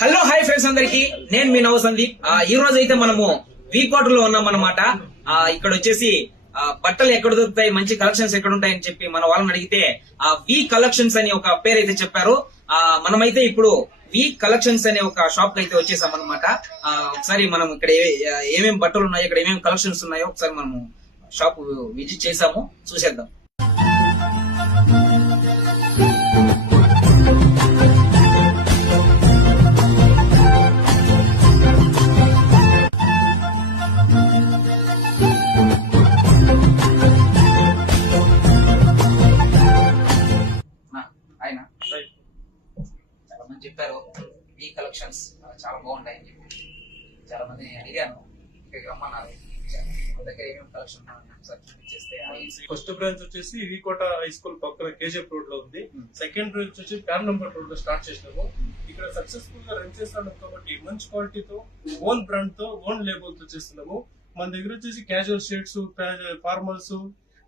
Hello hi friends అందరికి నేను మీ నవ సందీప్. ఈ రోజు అయితే మనము వి క్వార్టర్ లో ఉన్నాం అన్నమాట. ఇక్కడ వచ్చేసి బట్టలు ఎక్కడ దొరుకుతాయి, మంచి కలెక్షన్స్ ఎక్కడ ఉంటాయని చెప్పి మన వాళ్ళని అడిగితే వి కలెక్షన్స్ అని ఒక పేరు అయితే చెప్పారు. మనమైతే ఇప్పుడు వి కలెక్షన్స్ అనే ఒక షాప్ కి అయితే వచ్చేసాం అనమాట. ఒకసారి మనం ఇక్కడ ఏమేమి బట్టలు ఉన్నాయో, ఇక్కడ ఏమేమి కలెక్షన్స్ ఉన్నాయో ఒకసారి మనము షాప్ విజిట్ చేసాము, చూసేద్దాం. ఆయన చాలా మంది చెప్పారు ఈ కలెక్షన్స్ చాలా బాగుంటాయని చెప్పి, చాలా మంది అడిగాను, ఇక్కడికి రమ్మన్నారు. మన దగ్గర ఏమేమి కలెక్షన్ చూపించేస్తే. ఫస్ట్ బ్రాంచ్ వచ్చేసి వికోట హై స్కూల్ పక్కన కేజీఎఫ్ రోడ్ లో ఉంది. సెకండ్ బ్రాంచ్ వచ్చి ప్యాన్ నంబర్ రోడ్ లో స్టార్ట్ చేసినాము. ఇక్కడ సక్సెస్ఫుల్ గా రన్ చేస్తున్నాం కాబట్టి మంచి క్వాలిటీతో ఓన్ బ్రాండ్ తో ఓన్ లేబుల్ తో చేస్తున్నాము. మన దగ్గర వచ్చేసి casual shirts, formals,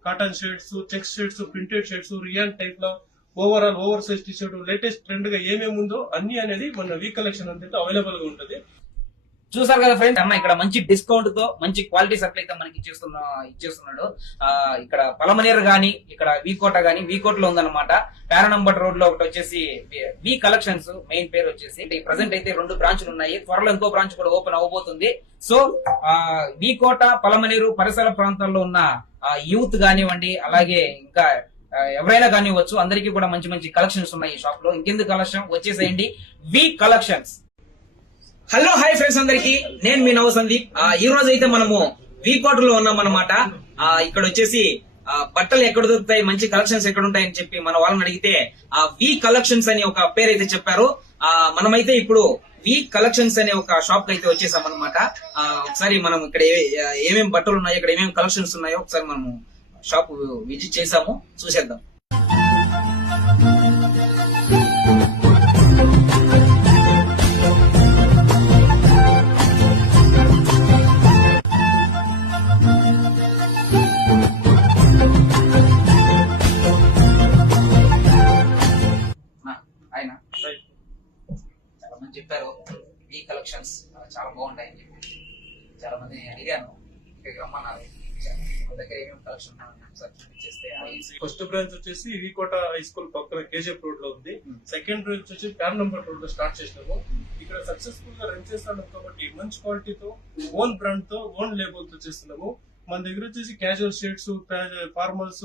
cotton shirts, checks shirts, printed shirts, rayon type లో overall over size T shirt latest trend గా ఏమేమి ఉందో అన్ని అనేది మన వీ కలెక్షన్ అంతా అవైలబుల్ గా ఉంటుంది. చూసారు కదా ఫ్రెండ్స్, అన్న ఇక్కడ మంచి డిస్కౌంట్ తో మంచి క్వాలిటీ సప్లై అయితే మనకి ఇచ్చేస్తున్నాడు. ఇక్కడ పలమనేరు గానీ, ఇక్కడ వీకోట గానీ, వీకోట్ లో ఉందన్నమాట. నంబర్ రోడ్ లో ఒకటి వచ్చేసి వి కలెక్షన్స్ మెయిన్ పేరు వచ్చేసి. ప్రజెంట్ అయితే 2 బ్రాంచ్లు ఉన్నాయి, త్వరలో ఇంకో బ్రాంచ్ కూడా ఓపెన్ అవబోతుంది. సో వీకోట, పలమనేరు పరిసర ప్రాంతాల్లో ఉన్న యూత్ కానివ్వండి, అలాగే ఇంకా ఎవరైనా కానివ్వచ్చు, అందరికీ కూడా మంచి మంచి కలెక్షన్స్ ఉన్నాయి ఈ షాప్ లో. ఇంకెందుకు కలెక్షన్, వచ్చేసేయండి వి కలెక్షన్స్. హలో హాయ్ ఫ్రెండ్స్ అందరికి నేను మీ నవ సందీప్. ఈ రోజు అయితే మనము వి క్వార్టర్ లో ఉన్నాం అన్నమాట. ఇక్కడ వచ్చేసి బట్టలు ఎక్కడ దొరుకుతాయి, మంచి కలెక్షన్స్ ఎక్కడ ఉంటాయని చెప్పి మన వాళ్ళని అడిగితే వి కలెక్షన్స్ అని ఒక పేరు అయితే చెప్పారు. మనమైతే ఇప్పుడు వి కలెక్షన్స్ అనే ఒక షాప్ కి అయితే వచ్చేసాం అనమాట. ఒకసారి మనం ఇక్కడ ఏమేమి బట్టలు ఉన్నాయో, ఇక్కడ ఏమేమి కలెక్షన్స్ ఉన్నాయో ఒకసారి మనము షాప్ విజిట్ చేసాము, చూసేద్దాం. ఆయన చాలా మంది చెప్పారు ఈ కలెక్షన్స్ చాలా బాగుంటాయని చెప్పి, చాలా మంది అడిగాను, ఇక్కడికి రమ్మన్నారు. మన దగ్గర ఏమేమి కలెక్షన్ చూపించేస్తే. ఫస్ట్ బ్రాంచ్ వచ్చేసి వికోట హై స్కూల్ పక్కన కేజీఎఫ్ రోడ్ లో ఉంది. సెకండ్ బ్రాంచ్ వచ్చి ప్యాన్ నంబర్ రోడ్ లో స్టార్ట్ చేసినాము. ఇక్కడ సక్సెస్ఫుల్ గా రన్ చేస్తున్నాం కాబట్టి మంచి క్వాలిటీతో ఓన్ బ్రాండ్ తో ఓన్ లేబుల్ తో చేస్తున్నాము. మన దగ్గర వచ్చేసి casual shirts, formals,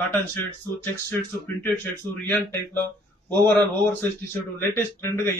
cotton shirts, checks shirts, printed shirts, rayon type లో overall over size T shirt latest trend గా